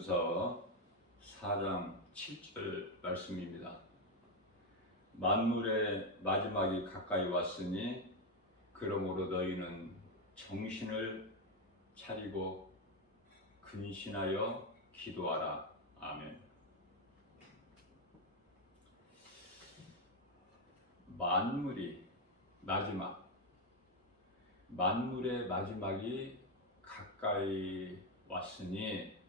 베드로전서 4장 7절 말씀입니다. 만물의 마지막이 가까이 왔으니 그러므로 너희는 정신을 차리고 근신하여 기도하라. 아멘. 만물의 마지막이 가까이 왔으니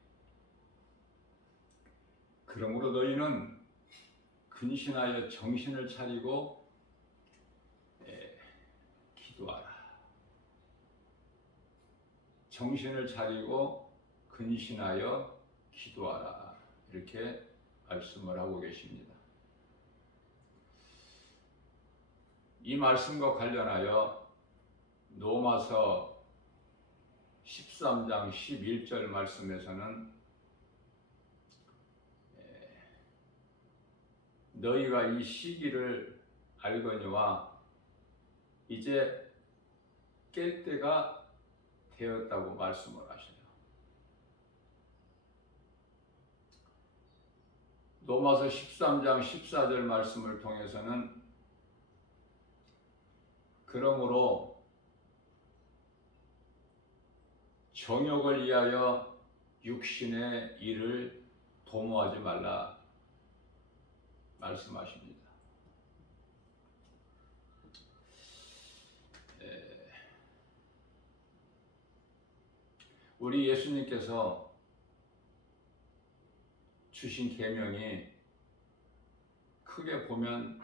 그러므로 너희는 근신하여 정신을 차리고 기도하라. 정신을 차리고 근신하여 기도하라. 이렇게 말씀을 하고 계십니다. 이 말씀과 관련하여 로마서 13장 11절 말씀에서는 너희가 이 시기를 알거니와 이제 깰 때가 되었다고 말씀을 하셔요. 로마서 13장 14절 말씀을 통해서는 그러므로 정욕을 위하여 육신의 일을 도모하지 말라 말씀하십니다. 우리 예수님께서 주신 계명이 크게 보면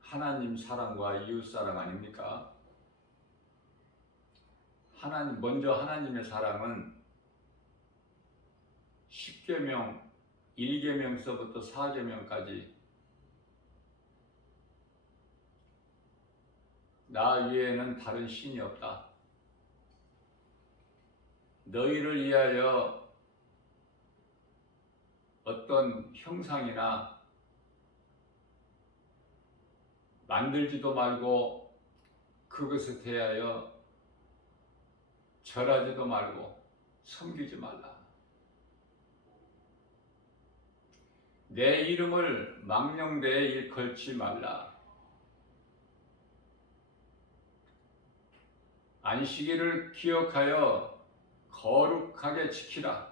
하나님 사랑과 이웃 사랑 아닙니까? 먼저 하나님의 사랑은 10계명 1계명서부터 4계명까지 나 외에는 다른 신이 없다. 너희를 위하여 어떤 형상이나 만들지도 말고 그것에 대하여 절하지도 말고 섬기지 말라. 내 이름을 망령되에 일컬지 말라. 안식일을 기억하여 거룩하게 지키라.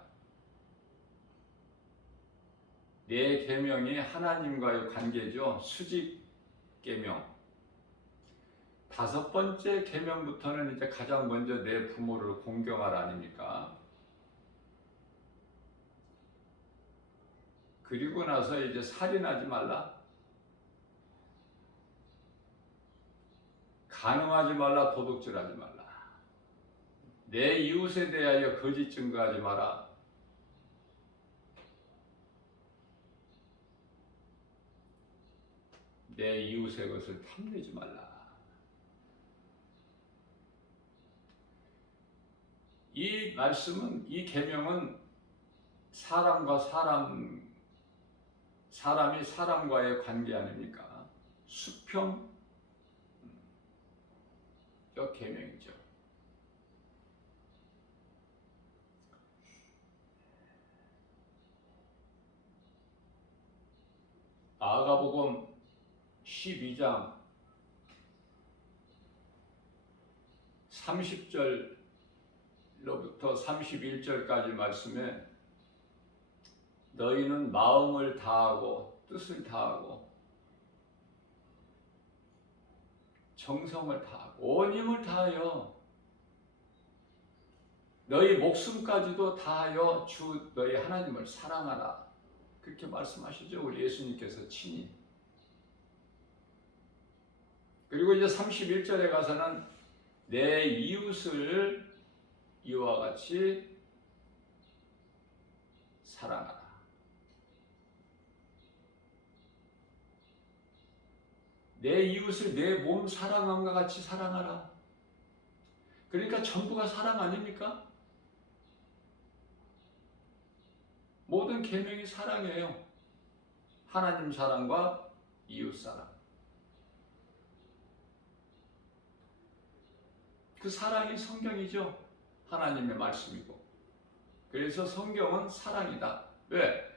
내 계명이 하나님과의 관계죠. 수직 계명. 5번째 계명부터는 이제 가장 먼저 내 부모를 공경하라 아닙니까? 그리고 나서 이제 살인하지 말라. 간음하지 말라. 도둑질하지 말라. 내 이웃에 대하여 거짓 증거하지 마라. 내 이웃의 것을 탐내지 말라. 이 말씀은, 이 계명은 사람이 사람과의 관계 아닙니까? 수평적 계명이죠. 마가복음 12장 30절로부터 31절까지 말씀에 너희는 마음을 다하고 뜻을 다하고 정성을 다하고 온 힘을 다하여 너희 목숨까지도 다하여 주 너희 하나님을 사랑하라. 그렇게 말씀하시죠. 우리 예수님께서 친히. 그리고 이제 31절에 가서는 내 이웃을 이와 같이 사랑하라. 내 이웃을 내 몸 사랑함과 같이 사랑하라. 그러니까 전부가 사랑 아닙니까? 모든 계명이 사랑이에요. 하나님 사랑과 이웃 사랑. 그 사랑이 성경이죠. 하나님의 말씀이고. 그래서 성경은 사랑이다. 왜?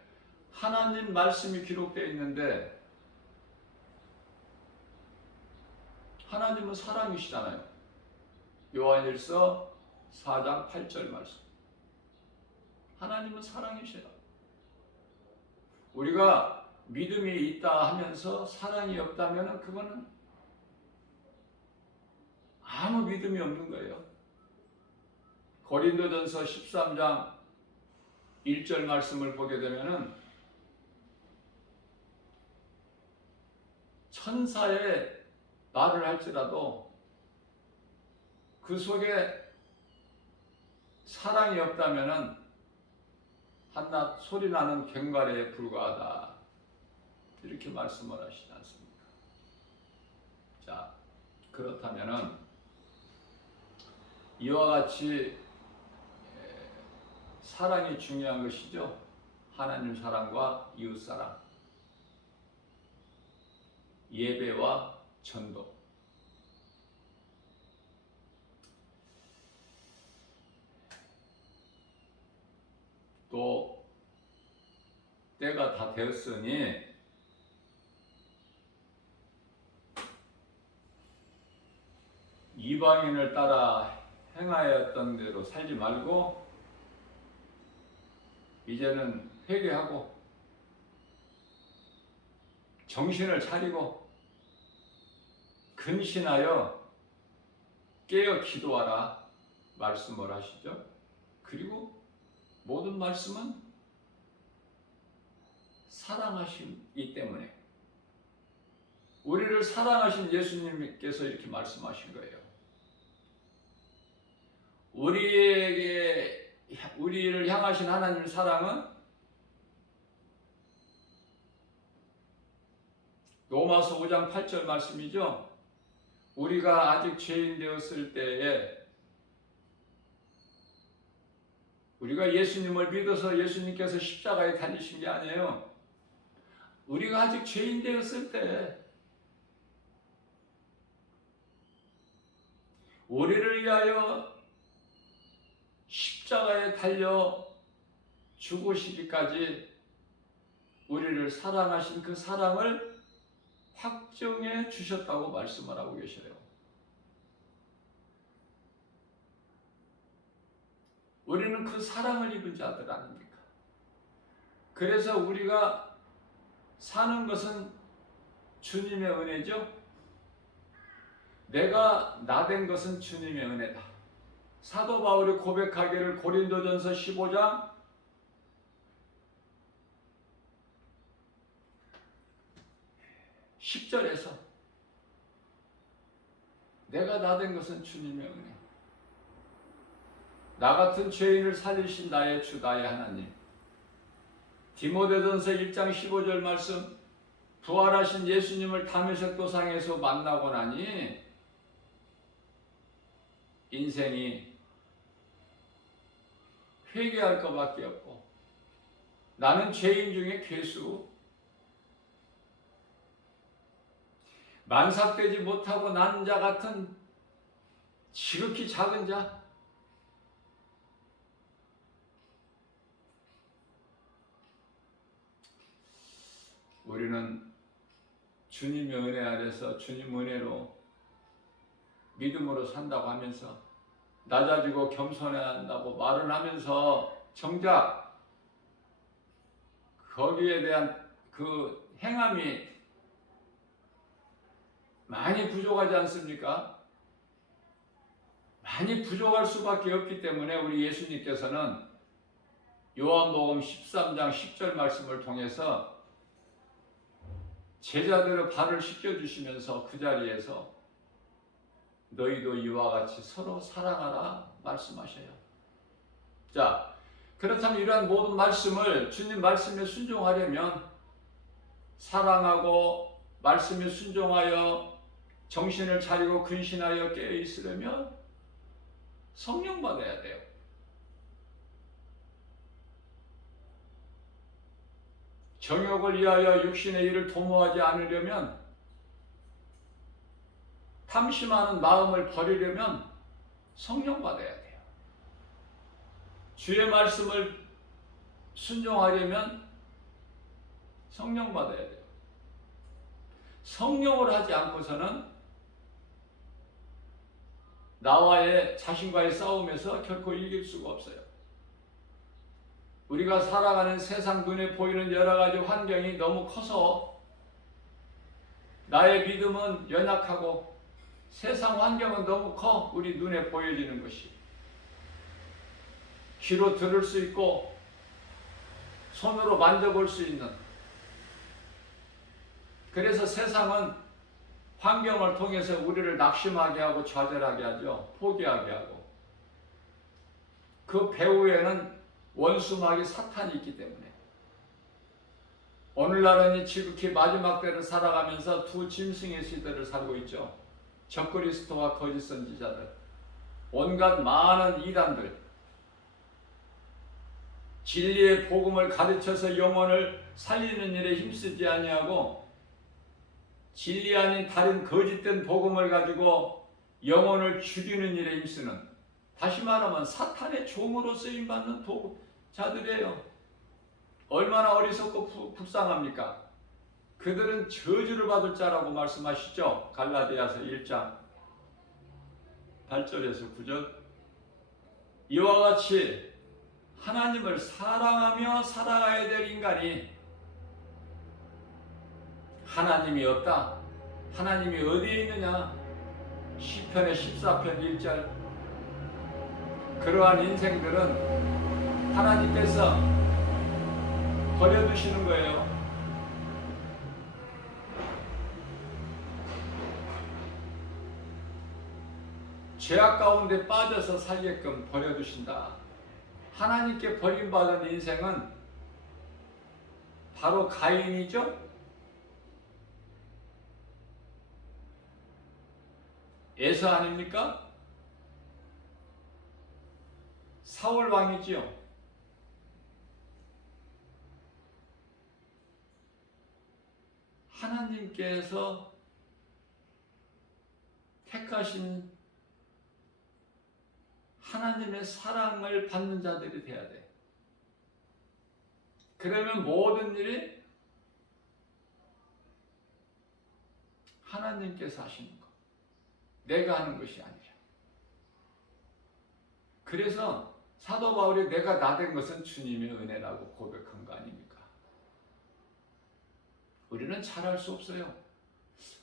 하나님 말씀이 기록되어 있는데 하나님은 사랑이시잖아요. 요한일서 4장 8절 말씀. 하나님은 사랑이시다. 우리가 믿음이 있다 하면서 사랑이 없다면 그거는 아무 믿음이 없는 거예요. 고린도전서 13장 1절 말씀을 보게 되면은 천사의 말을 할지라도 그 속에 사랑이 없다면은 한낱 소리나는 괭과리에 불과하다. 이렇게 말씀을 하시지 않습니까? 자, 그렇다면은 이와 같이 사랑이 중요한 것이죠. 하나님 사랑과 이웃 사랑, 예배와 전도. 또 때가 다 되었으니 이방인을 따라 행하였던 대로 살지 말고 이제는 회개하고 정신을 차리고 근신하여 깨어 기도하라 말씀을 하시죠. 그리고 모든 말씀은 사랑하시기 때문에 우리를 사랑하신 예수님께서 이렇게 말씀하신 거예요. 우리를 향하신 하나님 사랑은 로마서 5장 8절 말씀이죠. 우리가 아직 죄인 되었을 때에 우리가 예수님을 믿어서 예수님께서 십자가에 달리신 게 아니에요. 우리가 아직 죄인 되었을 때 우리를 위하여 십자가에 달려 죽으시기까지 우리를 사랑하신 그 사랑을 확정해 주셨다고 말씀을 하고 계셔요. 우리는 그 사랑을 입은 자들 아닙니까? 그래서 우리가 사는 것은 주님의 은혜죠. 내가 나된 것은 주님의 은혜다. 사도 바울이 고백하기를 고린도전서 15장 10절에서 내가 나된 것은 주님의 은혜. 나 같은 죄인을 살리신 나의 주 나의 하나님. 디모데전서 1장 15절 말씀. 부활하신 예수님을 다메섹 도상에서 만나고 나니 인생이 회개할 것밖에 없고 나는 죄인 중에 괴수, 만삭되지 못하고 난 자 같은 지극히 작은 자, 우리는 주님의 은혜 아래서 주님 은혜로 믿음으로 산다고 하면서 낮아지고 겸손해야 한다고 말을 하면서 정작 거기에 대한 그 행함이 많이 부족하지 않습니까? 많이 부족할 수밖에 없기 때문에 우리 예수님께서는 요한복음 13장 10절 말씀을 통해서 제자들의 발을 씻겨주시면서 그 자리에서 너희도 이와 같이 서로 사랑하라 말씀하셔요. 자, 그렇다면 이러한 모든 말씀을 주님 말씀에 순종하려면 사랑하고 말씀에 순종하여 정신을 차리고 근신하여 깨어 있으려면 성령 받아야 돼요. 정욕을 위하여 육신의 일을 도모하지 않으려면, 탐심하는 마음을 버리려면 성령 받아야 돼요. 주의 말씀을 순종하려면 성령 받아야 돼요. 성령을 하지 않고서는 나와의 자신과의 싸움에서 결코 이길 수가 없어요. 우리가 살아가는 세상 눈에 보이는 여러 가지 환경이 너무 커서 나의 믿음은 연약하고 세상 환경은 너무 커 우리 눈에 보여지는 것이. 귀로 들을 수 있고 손으로 만져볼 수 있는. 그래서 세상은 환경을 통해서 우리를 낙심하게 하고 좌절하게 하죠. 포기하게 하고. 그 배후에는 원수마귀 사탄이 있기 때문에. 오늘날은 지극히 마지막 때를 살아가면서 두 짐승의 시대를 살고 있죠. 적그리스도와 거짓 선지자들, 온갖 많은 이단들, 진리의 복음을 가르쳐서 영혼을 살리는 일에 힘쓰지 아니하고 진리 아닌 다른 거짓된 복음을 가지고 영혼을 죽이는 일에 힘쓰는, 다시 말하면 사탄의 종으로 쓰임받는 자들이에요. 얼마나 어리석고 불쌍합니까? 그들은 저주를 받을 자라고 말씀하시죠. 갈라디아서 1장 8절에서 9절. 이와 같이 하나님을 사랑하며 살아가야 될 인간이 하나님이 없다. 하나님이 어디에 있느냐? 시편의 14편 1절. 그러한 인생들은 하나님께서 버려두시는 거예요. 죄악 가운데 빠져서 살게끔 버려두신다. 하나님께 버림받은 인생은 바로 가인이죠. 에서 아닙니까? 사울 왕이지요. 하나님께서 택하신 하나님의 사랑을 받는 자들이 돼야 돼. 그러면 모든 일이 하나님께서 하시는 거, 내가 하는 것이 아니라. 그래서 사도 바울이 내가 나 된 것은 주님의 은혜라고 고백한 거 아닙니까? 우리는 잘할 수 없어요.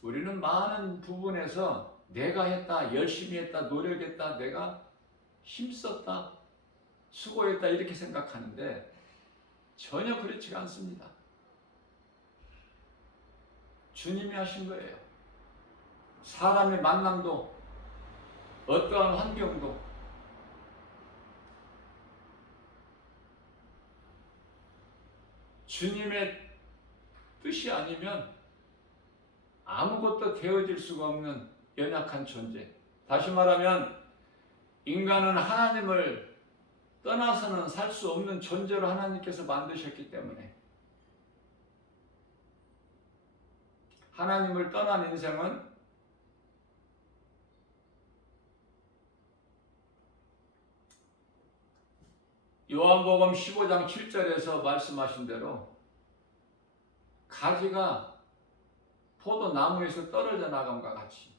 우리는 많은 부분에서 내가 했다, 열심히 했다, 노력했다, 내가 힘썼다, 수고했다 이렇게 생각하는데 전혀 그렇지가 않습니다. 주님이 하신 거예요. 사람의 만남도 어떠한 환경도 주님의 뜻이 아니면 아무것도 되어질 수가 없는 연약한 존재. 다시 말하면 인간은 하나님을 떠나서는 살 수 없는 존재로 하나님께서 만드셨기 때문에 하나님을 떠난 인생은 요한복음 15장 7절에서 말씀하신 대로 가지가 포도나무에서 떨어져 나감과 같이.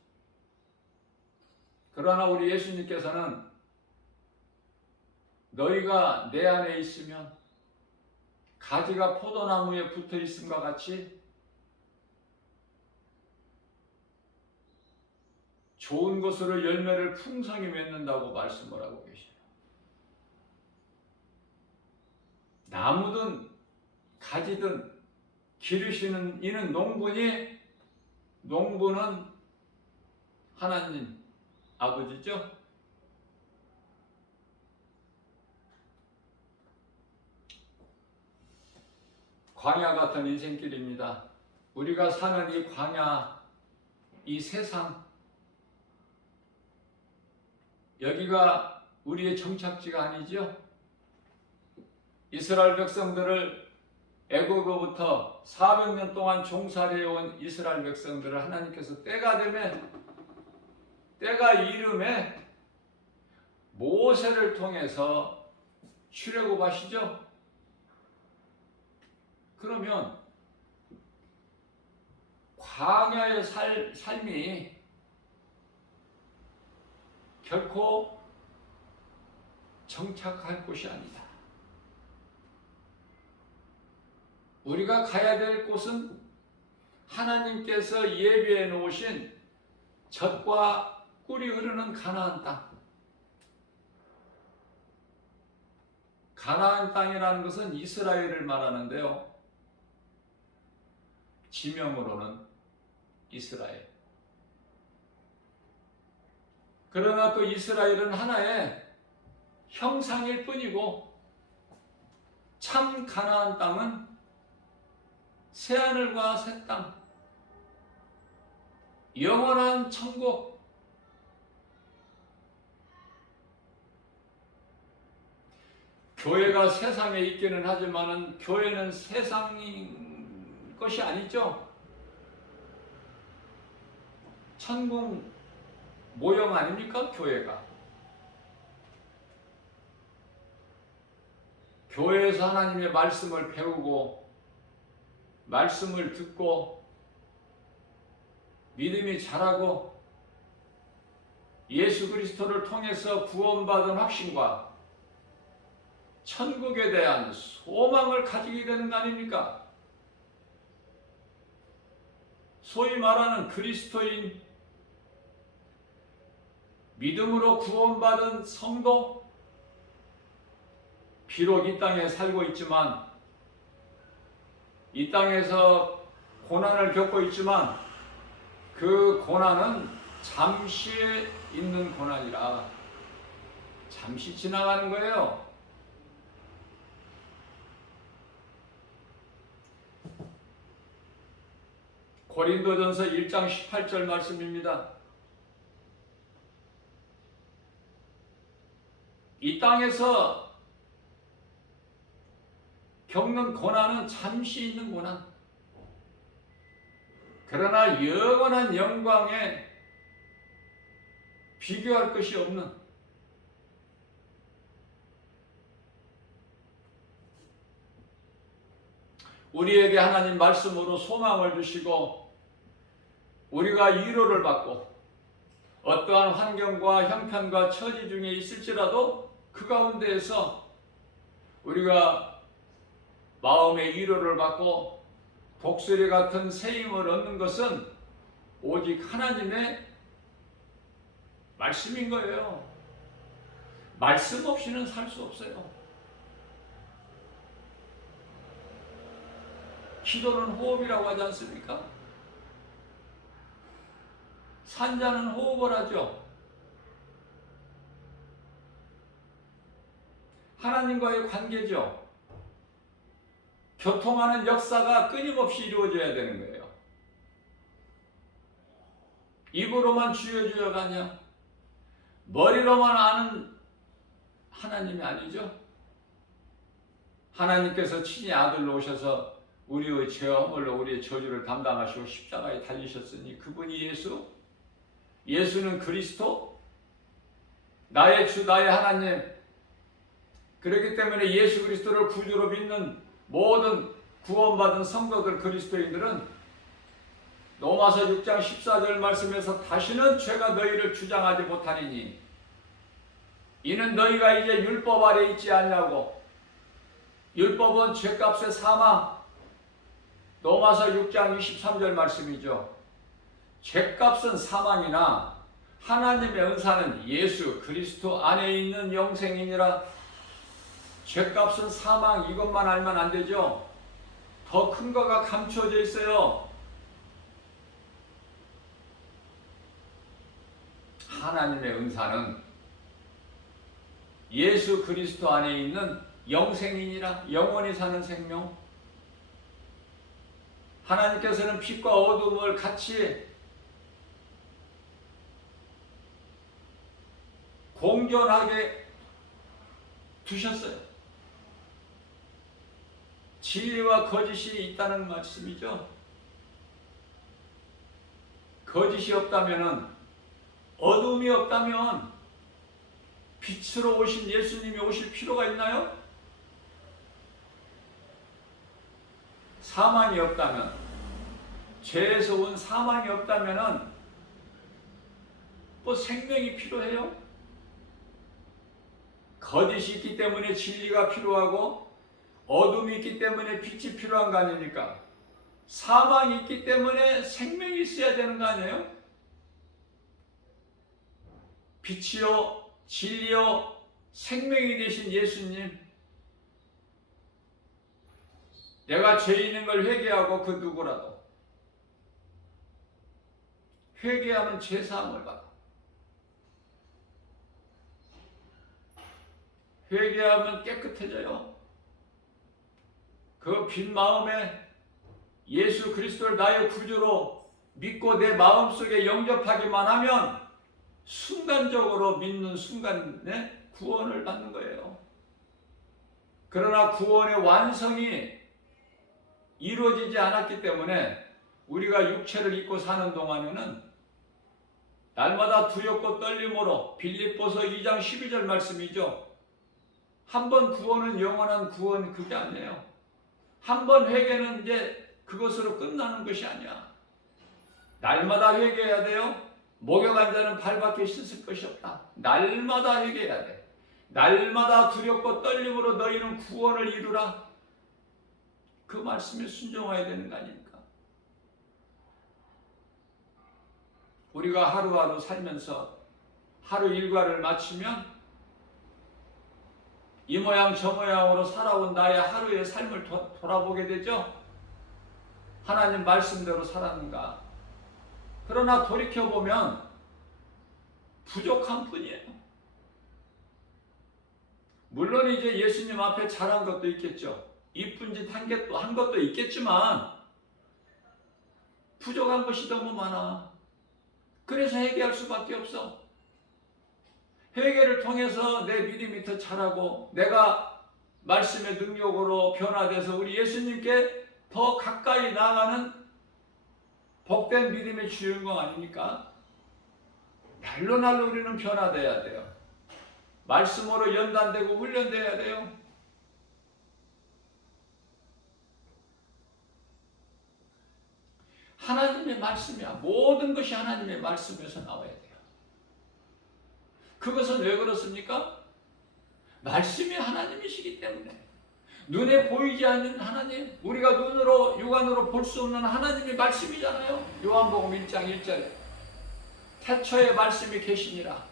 그러나 우리 예수님께서는 너희가 내 안에 있으면 가지가 포도나무에 붙어 있음과 같이 좋은 것으로 열매를 풍성히 맺는다고 말씀을 하고 계셔요. 나무든 가지든 기르시는 이는 농부니, 농부는 하나님 아버지죠. 광야 같은 인생길입니다. 우리가 사는 이 광야, 이 세상, 여기가 우리의 정착지가 아니죠. 이스라엘 백성들을 애국으로부터 400년 동안 종살이해온 이스라엘 백성들을 하나님께서 때가 되면, 때가 이름에 모세를 통해서 출애굽하시죠? 그러면 광야의 삶이 결코 정착할 곳이 아니다. 우리가 가야 될 곳은 하나님께서 예비해 놓으신 젖과 꿀이 흐르는 가나안 땅. 가나안 땅이라는 것은 이스라엘을 말하는데요. 지명으로는 이스라엘. 그러나 그 이스라엘은 하나의 형상일 뿐이고 참 가나안 땅은 새하늘과 새 땅, 영원한 천국. 교회가 세상에 있기는 하지만은 교회는 세상 것이 아니죠. 천국 모형 아닙니까? 교회가. 교회에서 하나님의 말씀을 배우고 말씀을 듣고 믿음이 자라고 예수 그리스도를 통해서 구원받은 확신과 천국에 대한 소망을 가지게 되는 거 아닙니까? 소위 말하는 그리스도인, 믿음으로 구원받은 성도, 비록 이 땅에 살고 있지만, 이 땅에서 고난을 겪고 있지만 그 고난은 잠시 있는 고난이라 잠시 지나가는 거예요. 고린도전서 1장 18절 말씀입니다. 이 땅에서 겪는 고난은 잠시 있는 고난. 그러나 영원한 영광에 비교할 것이 없는 우리에게 하나님 말씀으로 소망을 주시고 우리가 위로를 받고 어떠한 환경과 형편과 처지 중에 있을지라도 그 가운데에서 우리가 마음의 위로를 받고 독수리 같은 새 힘을 얻는 것은 오직 하나님의 말씀인 거예요. 말씀 없이는 살 수 없어요. 기도는 호흡이라고 하지 않습니까? 산자는 호흡을 하죠. 하나님과의 관계죠. 교통하는 역사가 끊임없이 이루어져야 되는 거예요. 입으로만 주여 주여 가냐? 머리로만 아는 하나님이 아니죠. 하나님께서 친히 아들로 오셔서 우리의 죄와 허물로 우리의 저주를 담당하시고 십자가에 달리셨으니 그분이 예수, 예수는 그리스도, 나의 주, 나의 하나님. 그렇기 때문에 예수 그리스도를 구주로 믿는 모든 구원받은 성도들, 그리스도인들은 로마서 6장 14절 말씀에서 다시는 죄가 너희를 주장하지 못하리니 이는 너희가 이제 율법 아래 있지 않냐고. 율법은 죄값의 사망. 로마서 6장 23절 말씀이죠. 죄값은 사망이나 하나님의 은사는 예수 그리스도 안에 있는 영생이니라. 죄값은 사망, 이것만 알면 안 되죠. 더 큰 거가 감추어져 있어요. 하나님의 은사는 예수 그리스도 안에 있는 영생이니라. 영원히 사는 생명. 하나님께서는 빛과 어둠을 같이 공존하게 두셨어요. 진리와 거짓이 있다는 말씀이죠. 거짓이 없다면, 어둠이 없다면 빛으로 오신 예수님이 오실 필요가 있나요? 사망이 없다면, 죄에서 온 사망이 없다면은 뭐 생명이 필요해요? 거짓이 있기 때문에 진리가 필요하고 어둠이 있기 때문에 빛이 필요한 거 아닙니까? 사망이 있기 때문에 생명이 있어야 되는 거 아니에요? 빛이요, 진리요, 생명이 되신 예수님, 내가 죄 있는 걸 회개하고 그 누구라도 회개하면 죄사함을 받아. 회개하면 깨끗해져요. 그 빈 마음에 예수 그리스도를 나의 구주로 믿고 내 마음속에 영접하기만 하면 순간적으로 믿는 순간에 구원을 받는 거예요. 그러나 구원의 완성이 이루어지지 않았기 때문에 우리가 육체를 입고 사는 동안에는 날마다 두렵고 떨림으로, 빌립보서 2장 12절 말씀이죠. 한 번 구원은 영원한 구원, 그게 아니에요. 한 번 회개는 이제 그것으로 끝나는 것이 아니야. 날마다 회개해야 돼요. 목욕한 자는 발밖에 씻을 것이 없다. 날마다 회개해야 돼. 날마다 두렵고 떨림으로 너희는 구원을 이루라. 그 말씀에 순종해야 되는 거 아닙니까? 우리가 하루하루 살면서 하루 일과를 마치면 이 모양 저 모양으로 살아온 나의 하루의 삶을 돌아보게 되죠. 하나님 말씀대로 살았는가? 그러나 돌이켜보면 부족한 뿐이에요. 물론 이제 예수님 앞에 잘한 것도 있겠죠. 이쁜 짓 한 것도 있겠지만 부족한 것이 너무 많아. 그래서 회개할 수밖에 없어. 회개를 통해서 내 믿음이 더 자라고 내가 말씀의 능력으로 변화돼서 우리 예수님께 더 가까이 나아가는 복된 믿음의 주인공 아닙니까? 날로 날로 우리는 변화돼야 돼요. 말씀으로 연단되고 훈련돼야 돼요. 하나님의 말씀이야. 모든 것이 하나님의 말씀에서 나와야 돼요. 그것은 왜 그렇습니까? 말씀이 하나님이시기 때문에. 눈에 보이지 않는 하나님, 우리가 눈으로 육안으로 볼 수 없는 하나님의 말씀이잖아요. 요한복음 1장 1절에 태초에 말씀이 계시니라.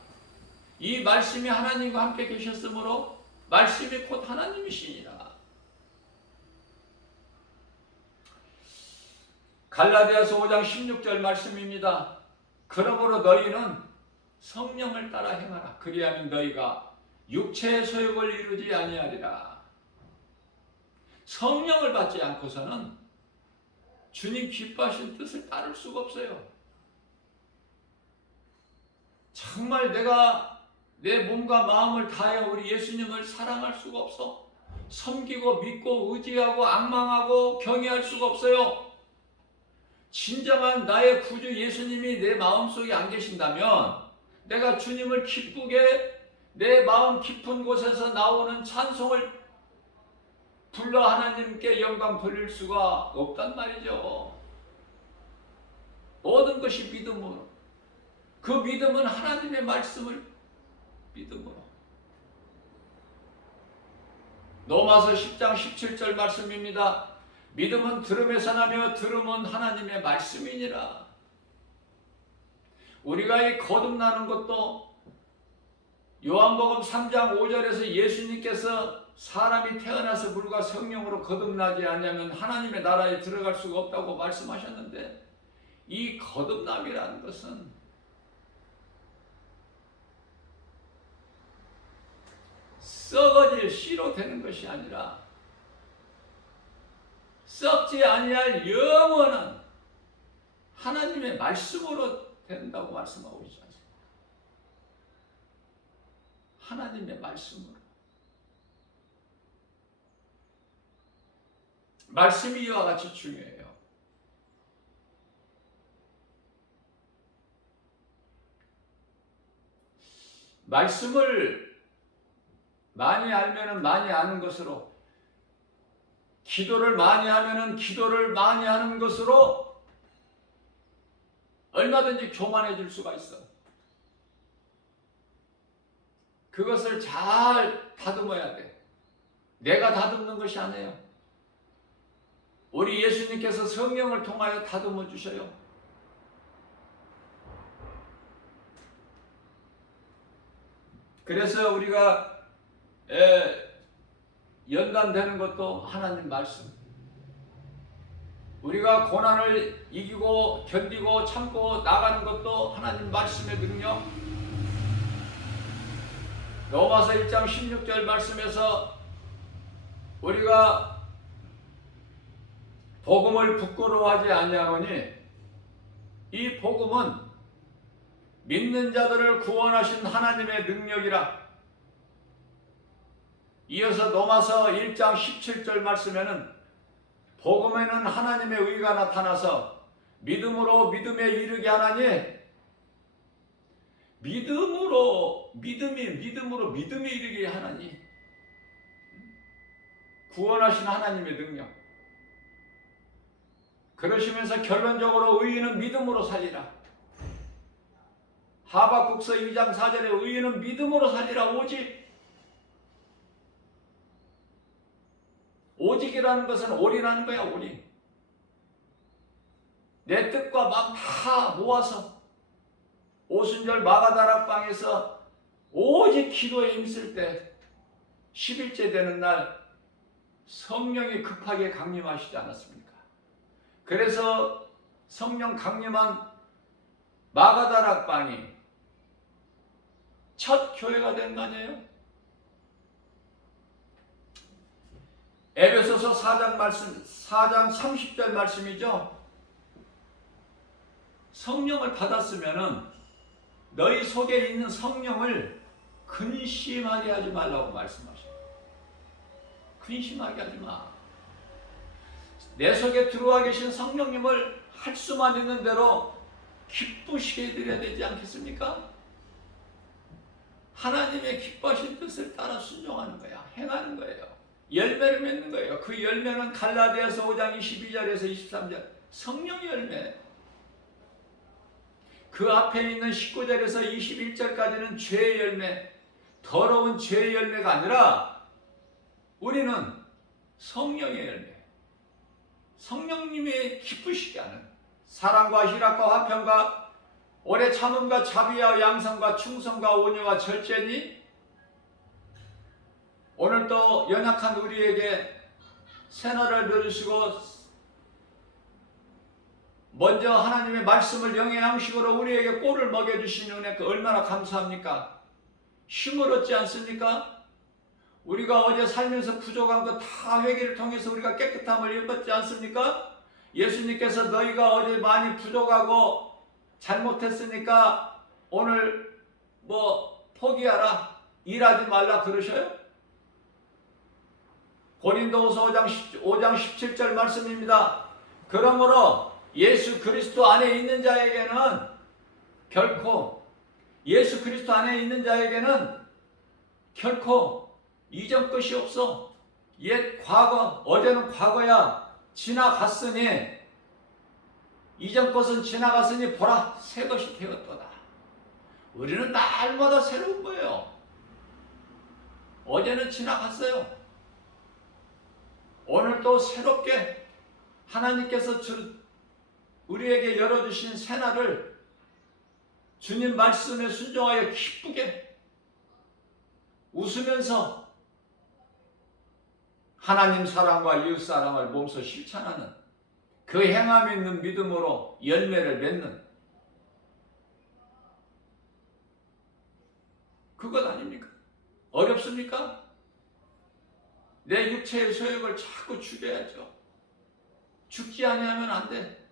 이 말씀이 하나님과 함께 계셨으므로 말씀이 곧 하나님이시니라. 갈라디아서 5장 16절 말씀입니다. 그러므로 너희는 성령을 따라 행하라. 그리하면 너희가 육체의 소욕을 이루지 아니하리라. 성령을 받지 않고서는 주님 기뻐하신 뜻을 따를 수가 없어요. 정말 내가 내 몸과 마음을 다해 우리 예수님을 사랑할 수가 없어. 섬기고 믿고 의지하고 앙망하고 경외할 수가 없어요. 진정한 나의 구주 예수님이 내 마음속에 안 계신다면 내가 주님을 기쁘게 내 마음 깊은 곳에서 나오는 찬송을 불러 하나님께 영광 돌릴 수가 없단 말이죠. 모든 것이 믿음으로. 그 믿음은 하나님의 말씀을 믿음으로. 로마서 10장 17절 말씀입니다. 믿음은 들음에서 나며 들음은 하나님의 말씀이니라. 우리가 이 거듭나는 것도 요한복음 3장 5절에서 예수님께서 사람이 태어나서 물과 성령으로 거듭나지 않으면 하나님의 나라에 들어갈 수가 없다고 말씀하셨는데, 이 거듭남이라는 것은 썩어질 씨로 되는 것이 아니라 썩지 아니할 영원한 하나님의 말씀으로 된다고 말씀하고 있지 않습니까? 하나님의 말씀으로. 말씀이 이와 같이 중요해요. 말씀을 많이 알면은 많이 아는 것으로 기도를 많이 하면은 기도를 많이 하는 것으로 얼마든지 교만해질 수가 있어. 그것을 잘 다듬어야 돼. 내가 다듬는 것이 아니에요. 우리 예수님께서 성령을 통하여 다듬어 주셔요. 그래서 우리가 연단되는 것도 하나님 말씀. 우리가 고난을 이기고 견디고 참고 나가는 것도 하나님 말씀의 능력. 로마서 1장 16절 말씀에서 우리가 복음을 부끄러워하지 아니하노니 이 복음은 믿는 자들을 구원하신 하나님의 능력이라. 이어서 로마서 1장 17절 말씀에는 복음에는 하나님의 의가 나타나서 믿음으로 믿음에 이르게 하나니, 믿음으로 믿음에 이르게 하나니, 구원하신 하나님의 능력. 그러시면서 결론적으로 의인은 믿음으로 살리라. 하박국서 2장 4절에 의인은 믿음으로 살리라. 오직이라는 것은 올인하는 거야. 올인. 내 뜻과 마음 다 모아서 오순절 마가다락방에서 오직 기도에 힘쓸 때 10일째 되는 날 성령이 급하게 강림하시지 않았습니까? 그래서 성령 강림한 마가다락방이 첫 교회가 된 거 아니에요? 에베소서 4장 30절 말씀이죠. 성령을 받았으면은 너희 속에 있는 성령을 근심하게 하지 말라고 말씀하셔요. 근심하게 하지 마. 내 속에 들어와 계신 성령님을 할 수만 있는 대로 기쁘시게 해드려야 되지 않겠습니까? 하나님의 기뻐하신 뜻을 따라 순종하는 거야. 행하는 거예요. 열매를 맺는 거예요. 그 열매는 갈라디아서 5장 22절에서 23절 성령의 열매. 그 앞에 있는 19절에서 21절까지는 죄의 열매, 더러운 죄의 열매가 아니라 우리는 성령의 열매, 성령님의 기쁘시게 하는 사랑과 희락과 화평과 오래 참음과 자비와 양선과 충성과 온유와 절제니. 오늘 또 연약한 우리에게 새날을 누리시고 먼저 하나님의 말씀을 영의 양식으로 우리에게 꼴을 먹여주시는 은혜, 그 얼마나 감사합니까? 힘을 얻지 않습니까? 우리가 어제 살면서 부족한 것 다 회개를 통해서 우리가 깨끗함을 입었지 않습니까? 예수님께서 너희가 어제 많이 부족하고 잘못했으니까 오늘 포기하라, 일하지 말라 그러셔요? 고린도후서 5장 17절 말씀입니다. 그러므로 예수 그리스도 안에 있는 자에게는 결코 이전 것이 없어. 옛 과거, 어제는 과거야. 지나갔으니, 이전 것은 지나갔으니 보라 새 것이 되었도다. 우리는 날마다 새로운 거예요. 어제는 지나갔어요. 오늘 또 새롭게 하나님께서 우리에게 열어주신 새날을 주님 말씀에 순종하여 기쁘게 웃으면서 하나님 사랑과 이웃 사랑을 몸소 실천하는 그 행함 있는 믿음으로 열매를 맺는 그것 아닙니까? 어렵습니까? 내 육체의 소욕을 자꾸 죽여야죠. 죽지 아니하면 안 돼.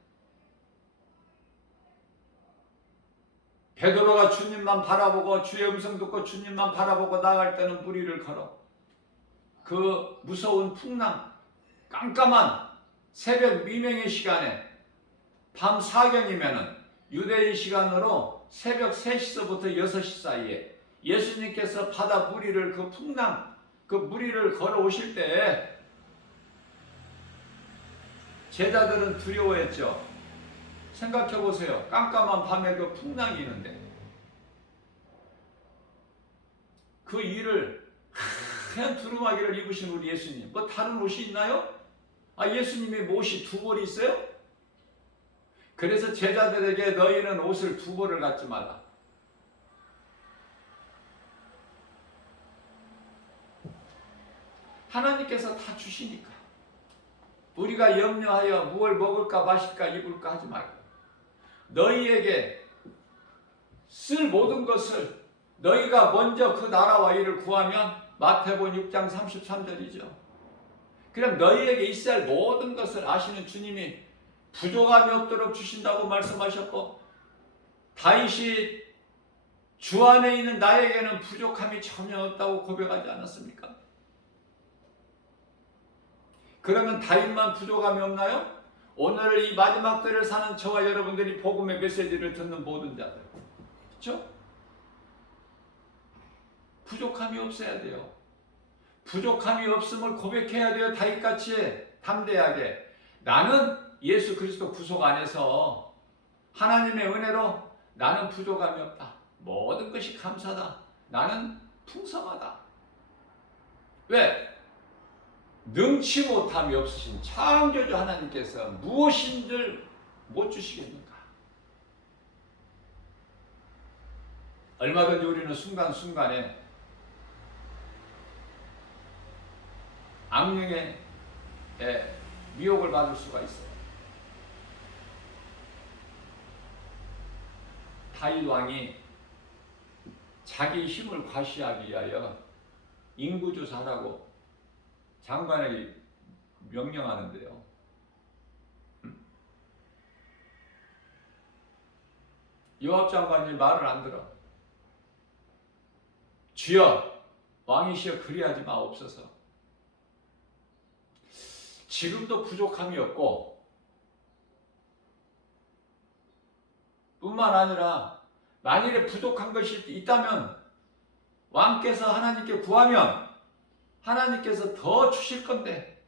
베드로가 주님만 바라보고 주의 음성 듣고 주님만 바라보고 나갈 때는 무리를 걸어. 그 무서운 풍랑, 깜깜한 새벽 미명의 시간에 밤 사경이면은 유대인 시간으로 새벽 3시서부터 6시 사이에 예수님께서 바다 무리를 그 풍랑, 그 무리를 걸어오실 때 제자들은 두려워했죠. 생각해 보세요. 깜깜한 밤에 그 풍랑이 있는데 그 일을 하얀 두루마기를 입으신 우리 예수님, 뭐 다른 옷이 있나요? 예수님의 옷이 두 벌이 있어요? 그래서 제자들에게 너희는 옷을 두 벌을 갖지 말라. 하나님께서 다 주시니까 우리가 염려하여 무엇을 먹을까 마실까 입을까 하지 말고 너희에게 쓸 모든 것을 너희가 먼저 그 나라와 이를 구하면 마태복음 6장 33절이죠. 그럼 너희에게 있어야 할 모든 것을 아시는 주님이 부족함이 없도록 주신다고 말씀하셨고 다윗이 주 안에 있는 나에게는 부족함이 전혀 없다고 고백하지 않았습니까? 그러면 다윗만 부족함이 없나요? 오늘 이 마지막 때를 사는 저와 여러분들이 복음의 메시지를 듣는 모든 자들, 그렇죠? 부족함이 없어야 돼요. 부족함이 없음을 고백해야 돼요. 다윗같이 담대하게. 나는 예수 그리스도 구속 안에서 하나님의 은혜로 나는 부족함이 없다. 모든 것이 감사다. 나는 풍성하다. 왜? 능치 못함이 없으신 창조주 하나님께서 무엇인들 못 주시겠는가? 얼마든지 우리는 순간순간에 악령의 미혹을 받을 수가 있어요. 다윗 왕이 자기 힘을 과시하기 위하여 인구조사라고 장관에게 명령하는데요. 요압 장관이 말을 안 들어. 주여 왕이시여 그리하지 마옵소서. 지금도 부족함이 없고 뿐만 아니라 만일에 부족한 것이 있다면 왕께서 하나님께 구하면 하나님께서 더 주실 건데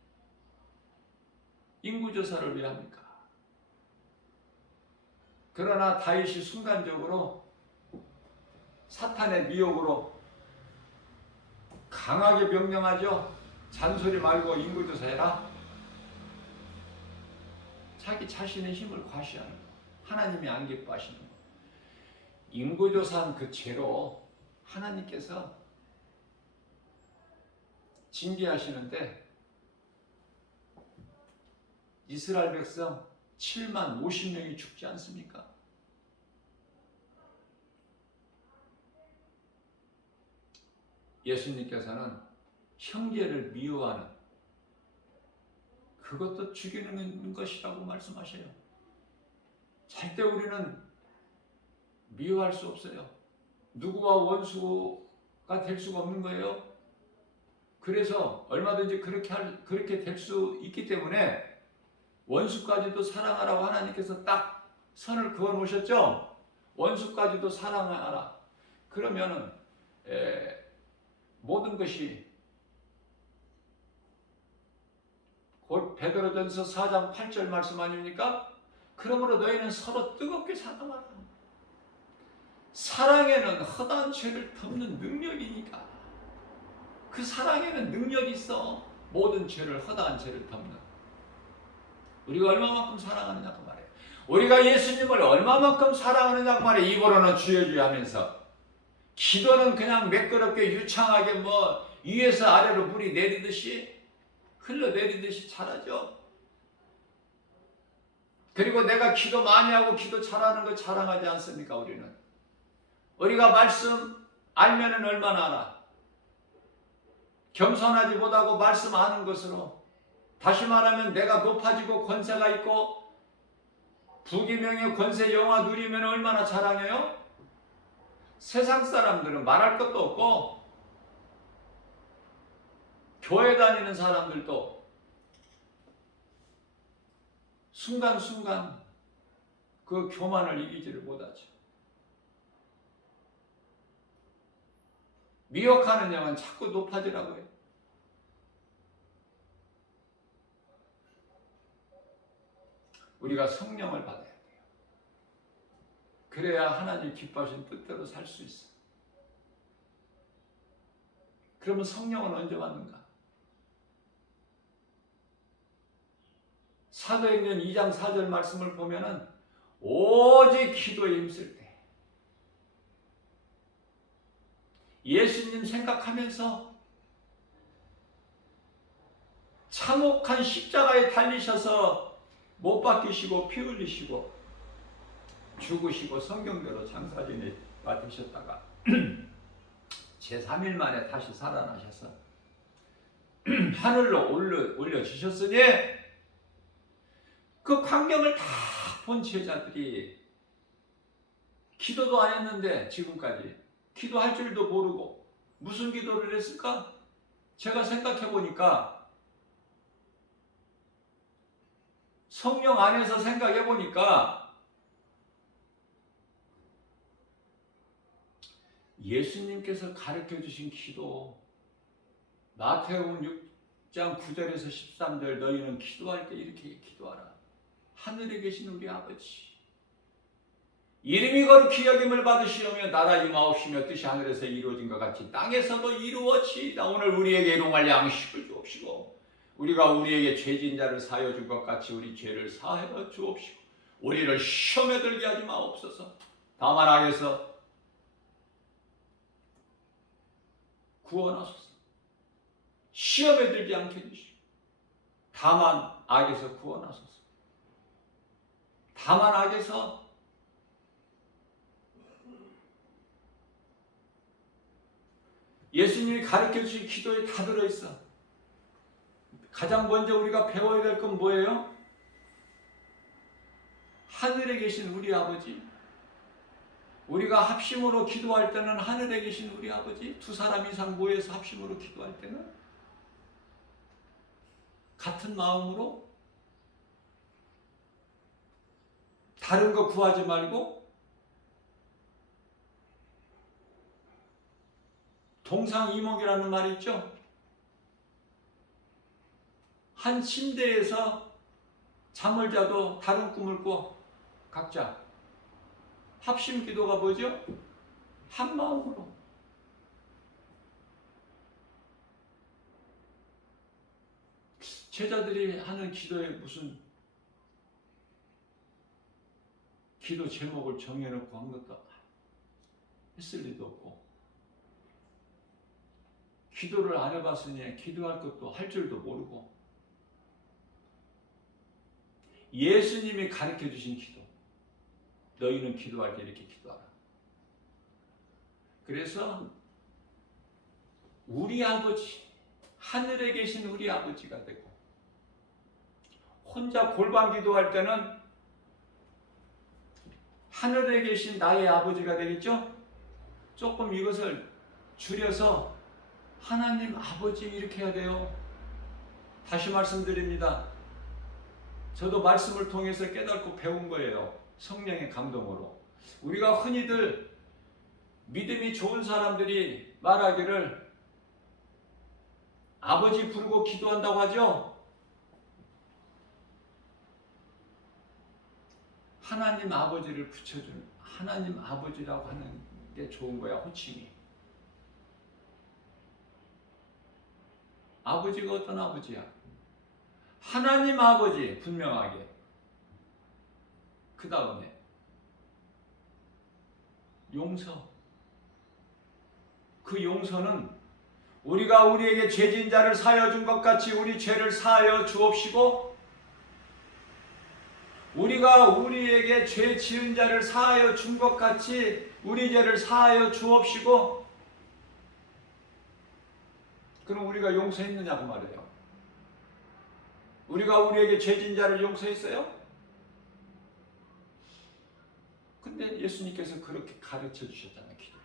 인구조사를 왜 합니까? 그러나 다윗이 순간적으로 사탄의 미혹으로 강하게 명령하죠. 잔소리 말고 인구조사해라. 자기 자신의 힘을 과시하는 거. 하나님이 안 기뻐하시는 거. 인구조사한 그 죄로 하나님께서 징계하시는데 이스라엘 백성 7만 50명이 죽지 않습니까? 예수님께서는 형제를 미워하는 그것도 죽이는 것이라고 말씀하셔요. 절대 우리는 미워할 수 없어요. 누구와 원수가 될 수가 없는 거예요. 그래서 얼마든지 그렇게 될 수 있기 때문에 원수까지도 사랑하라고 하나님께서 딱 선을 그어 놓으셨죠. 원수까지도 사랑하라. 그러면은 모든 것이 곧 베드로전서 4장 8절 말씀 아닙니까? 그러므로 너희는 서로 뜨겁게 사랑하라. 사랑에는 허다한 죄를 덮는 능력이니까. 그 사랑에는 능력이 있어. 모든 죄를, 허다한 죄를 덮는. 우리가 얼마만큼 사랑하느냐고 말해요. 우리가 예수님을 얼마만큼 사랑하느냐고 말해요. 입으로는 주여 주여 하면서 기도는 그냥 매끄럽게 유창하게 위에서 아래로 물이 내리듯이 흘러내리듯이 잘하죠. 그리고 내가 기도 많이 하고 기도 잘하는 거 자랑하지 않습니까? 우리가 말씀 알면은 얼마나 알아. 겸손하지 못하고 말씀 아는 것으로 다시 말하면 내가 높아지고 권세가 있고 부귀명예 권세 영화 누리면 얼마나 자랑해요? 세상 사람들은 말할 것도 없고 교회 다니는 사람들도 순간순간 그 교만을 이기지를 못하죠. 미혹하는 영은 자꾸 높아지라고 해요. 우리가 성령을 받아야 돼요. 그래야 하나님 기뻐하신 뜻대로 살 수 있어. 그러면 성령은 언제 받는가? 사도행전 2장 4절 말씀을 보면은 오직 기도에 힘쓸 때, 예수님 생각하면서 참혹한 십자가에 달리셔서 못 박히시고 피 흘리시고 죽으시고 성경대로 장사진이가 되셨다가 제3일 만에 다시 살아나셔서 하늘로 올려주셨으니 그 광경을 다 본 제자들이 기도도 안 했는데 지금까지 기도할 줄도 모르고 무슨 기도를 했을까? 제가 생각해 보니까 성령 안에서 생각해 보니까 예수님께서 가르쳐 주신 기도, 마태복음 6장 9절에서 13절 너희는 기도할 때 이렇게 기도하라. 하늘에 계신 우리 아버지, 이름이 거룩히 여김을 받으시오며 나라 임하옵시며 뜻이 하늘에서 이루어진 것 같이 땅에서도 이루어지이다. 오늘 우리에게 일용할 양식을 주옵시고 우리가 우리에게 죄진 자를 사하여 준 것 같이 우리 죄를 사하여 주옵시고 우리를 시험에 들게 하지 마옵소서. 다만 악에서 구원하소서. 시험에 들지 않게 해주시고 다만 악에서 구원하소서. 다만 악에서 예수님이 가르쳐 주신 기도에 다 들어있어. 가장 먼저 우리가 배워야 될 건 뭐예요? 하늘에 계신 우리 아버지. 우리가 합심으로 기도할 때는 하늘에 계신 우리 아버지, 두 사람 이상 모여서 합심으로 기도할 때는 같은 마음으로 다른 거 구하지 말고 동상이몽이라는 말이 있죠. 한 침대에서 잠을 자도 다른 꿈을 꿔. 각자 합심 기도가 뭐죠? 한 마음으로. 제자들이 하는 기도에 무슨 기도 제목을 정해놓고 한 것도 했을 리도 없고, 기도를 안 해봤으니 기도할 것도 할 줄도 모르고, 예수님이 가르쳐 주신 기도, 너희는 기도할 때 이렇게 기도하라. 그래서 우리 아버지, 하늘에 계신 우리 아버지가 되고, 혼자 골방 기도할 때는 하늘에 계신 나의 아버지가 되겠죠? 조금 이것을 줄여서 하나님 아버지 이렇게 해야 돼요. 다시 말씀드립니다. 저도 말씀을 통해서 깨닫고 배운 거예요. 성령의 감동으로. 우리가 흔히들 믿음이 좋은 사람들이 말하기를 아버지 부르고 기도한다고 하죠. 하나님 아버지를 붙여준 하나님 아버지라고 하는 게 좋은 거야, 호칭이. 아버지가 어떤 아버지야? 하나님 아버지, 분명하게. 그 다음에 용서. 그 용서는 우리가 우리에게 죄진 자를 사하여 준 것 같이 우리 죄를 사하여 주옵시고, 우리가 우리에게 죄 지은 자를 사하여 준 것 같이 우리 죄를 사하여 주옵시고. 그럼 우리가 용서했느냐고 말이에요. 우리가 우리에게 죄진 자를 용서했어요? 근데 예수님께서 그렇게 가르쳐 주셨잖아요. 기도.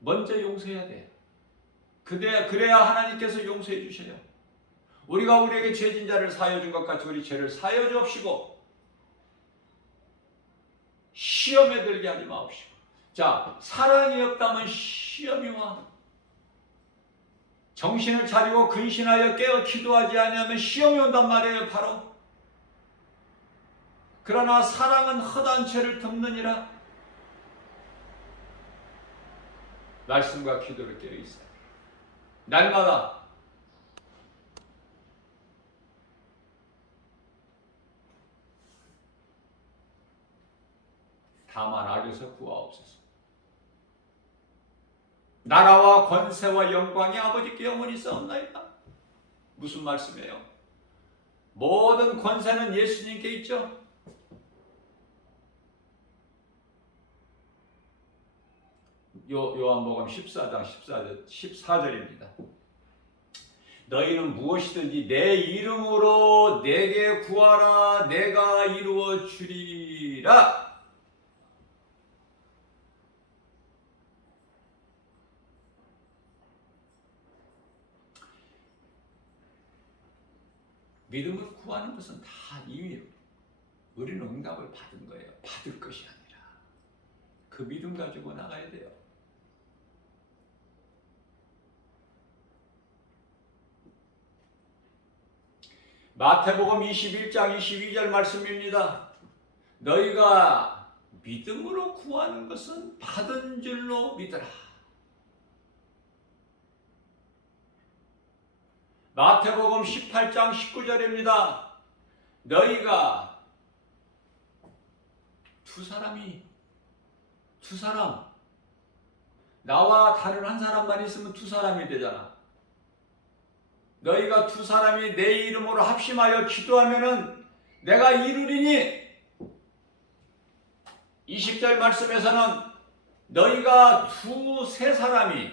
먼저 용서해야 돼. 그래야 하나님께서 용서해 주셔요. 우리가 우리에게 죄진 자를 사하여 준 것 같이 우리 죄를 사하여 주옵시고 시험에 들게 하지 마옵시고. 자, 사랑이 없다면 시험이 와. 정신을 차리고 근신하여 깨어 기도하지 아니하면 시험이 온단 말이에요. 바로 그러나 사랑은 허다한 죄를 덮느니라. 말씀과 기도를 깨어 있어요. 날마다 다만 악에서 구하옵소서. 나라와 권세와 영광이 아버지께 영원히 있사옵나이다. 무슨 말씀이에요? 모든 권세는 예수님께 있죠. 요한복음 14장 14절입니다. 너희는 무엇이든지 내 이름으로 내게 구하라 내가 이루어 주리라. 믿음으로 구하는 것은 다 이미 우리는 응답을 받은 거예요. 받을 것이 아니라 그 믿음 가지고 나가야 돼요. 마태복음 21장 22절 말씀입니다. 너희가 믿음으로 구하는 것은 받은 줄로 믿으라. 마태복음 18장 19절입니다. 너희가 두 사람 나와 다른 한 사람만 있으면 두 사람이 되잖아. 너희가 두 사람이 내 이름으로 합심하여 기도하면은 내가 이루리니. 20절 말씀에서는 너희가 두세 사람이에요.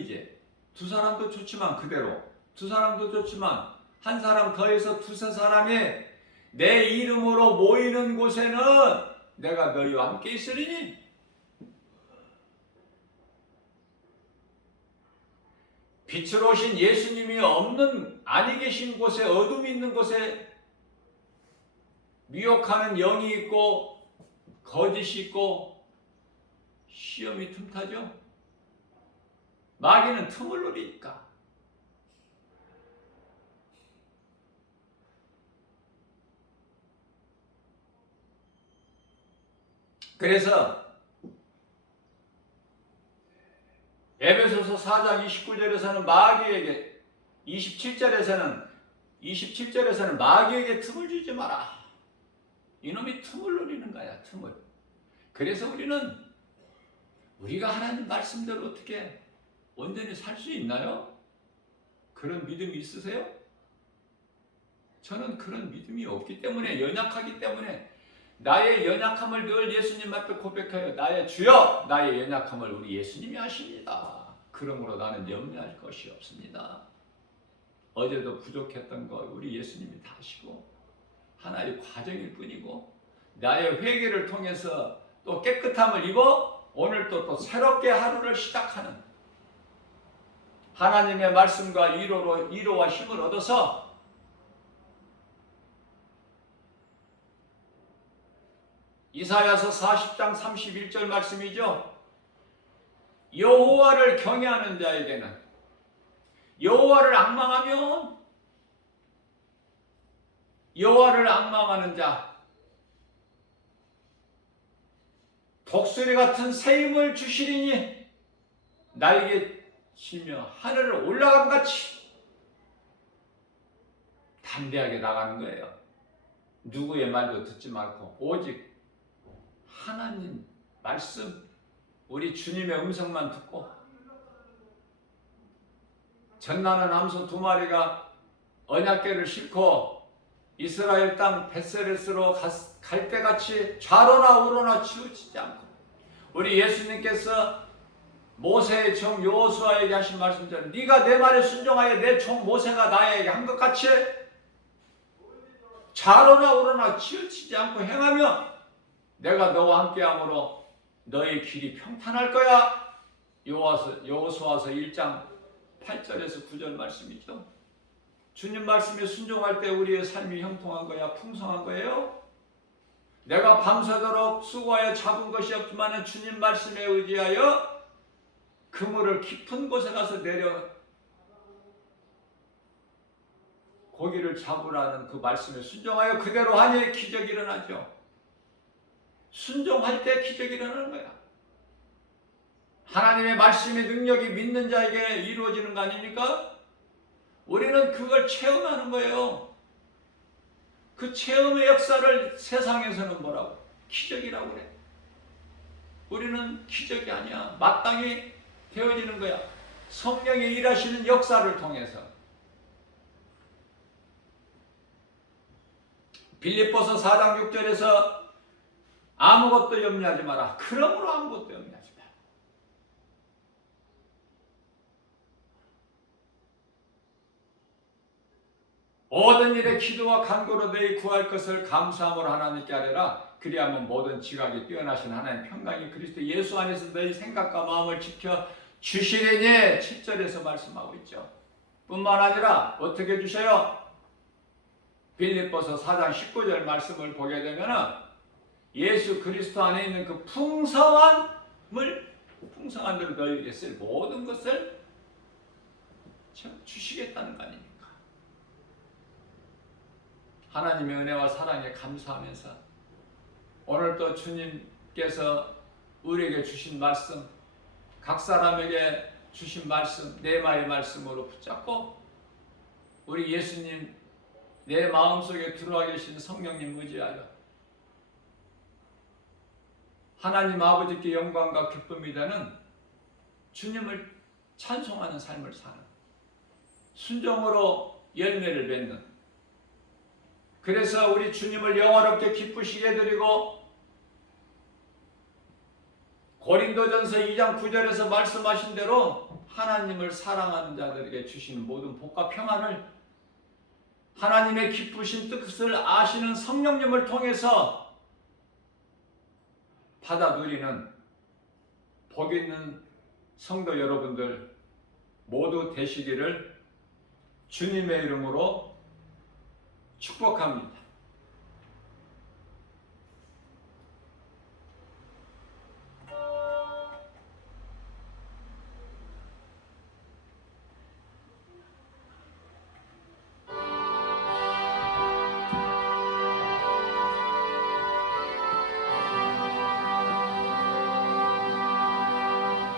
이제 두 사람도 좋지만 그대로 두 사람도 좋지만 한 사람 더해서 두세 사람이 내 이름으로 모이는 곳에는 내가 너희와 함께 있으리니. 빛으로 오신 예수님이 아니 계신 곳에, 어둠이 있는 곳에 미혹하는 영이 있고 거짓이 있고 시험이 틈타죠. 마귀는 틈을 노리니까. 그래서 에베소서 4장 29절에서는 마귀에게 27절에서는 마귀에게 틈을 주지 마라. 이놈이 틈을 노리는 거야. 틈을. 그래서 우리가 하나님 말씀대로 어떻게 온전히 살 수 있나요? 그런 믿음이 있으세요? 저는 그런 믿음이 없기 때문에, 연약하기 때문에 나의 연약함을 늘 예수님 앞에 고백하여 나의 주여 나의 연약함을 우리 예수님이 아십니다. 그러므로 나는 염려할 것이 없습니다. 어제도 부족했던 거 우리 예수님이 다 아시고 하나의 과정일 뿐이고 나의 회개를 통해서 또 깨끗함을 입어 오늘 또 새롭게 하루를 시작하는 하나님의 말씀과 위로와 힘을 얻어서 이사야서 40장 31절 말씀이죠. 여호와를 경외하는 자에게는 여호와를 앙망하는 자 독수리 같은 새 힘을 주시리니 날개치며 하늘을 올라간 같이 담대하게 나가는 거예요. 누구의 말도 듣지 말고 오직 하나님 말씀, 우리 주님의 음성만 듣고 전나는 암소 2마리가 언약궤를 싣고 이스라엘 땅 벳세레스로 갈 때같이 좌로나 우로나 치우치지 않고 우리 예수님께서 모세의 종 여호수아에게 하신 말씀처럼 네가 내 말에 순종하여 내 종 모세가 나에게 한 것 같이 좌로나 우로나 치우치지 않고 행하며 내가 너와 함께함으로 너의 길이 평탄할 거야. 여호수아서 1장 8절에서 9절 말씀이죠. 주님 말씀에 순종할 때 우리의 삶이 형통한 거야, 풍성한 거예요. 내가 밤새도록 수고하여 잡은 것이 없지만 주님 말씀에 의지하여 그물을 깊은 곳에 가서 내려 고기를 잡으라는 그 말씀에 순종하여 그대로 하니 기적이 일어나죠. 순종할 때 기적이 일어나는 거야. 하나님의 말씀의 능력이 믿는 자에게 이루어지는 거 아닙니까? 우리는 그걸 체험하는 거예요. 그 체험의 역사를 세상에서는 뭐라고? 기적이라고 그래. 우리는 기적이 아니야. 마땅히 되어지는 거야. 성령의 일하시는 역사를 통해서. 빌립보서 4장 6절에서 아무것도 염려하지 마라. 그러므로 아무것도 염려하지 마라. 모든 일에 기도와 간구로 너희 구할 것을 감사함으로 하나님께 아뢰라. 그리하면 모든 지각이 뛰어나신 하나님 평강이 그리스도 예수 안에서 너희 생각과 마음을 지켜 주시려니 7절에서 말씀하고 있죠. 뿐만 아니라 어떻게 주셔요? 빌립보서 4장 19절 말씀을 보게 되면 예수 그리스도 안에 있는 그 풍성한 대로 너희에게 쓸 모든 것을 주시겠다는 거 아닙니까? 하나님의 은혜와 사랑에 감사하면서 오늘도 주님께서 우리에게 주신 말씀, 각 사람에게 주신 말씀, 네마의 말씀으로 붙잡고 우리 예수님 내 마음속에 들어와 계신 성령님 의지하여 하나님 아버지께 영광과 기쁨이 되는 주님을 찬송하는 삶을 사는, 순종으로 열매를 맺는, 그래서 우리 주님을 영원롭게 기쁘시게 드리고 고린도전서 2장 9절에서 말씀하신 대로 하나님을 사랑하는 자들에게 주시는 모든 복과 평안을 하나님의 기쁘신 뜻을 아시는 성령님을 통해서 받아 누리는 복 있는 성도 여러분들 모두 되시기를 주님의 이름으로 축복합니다.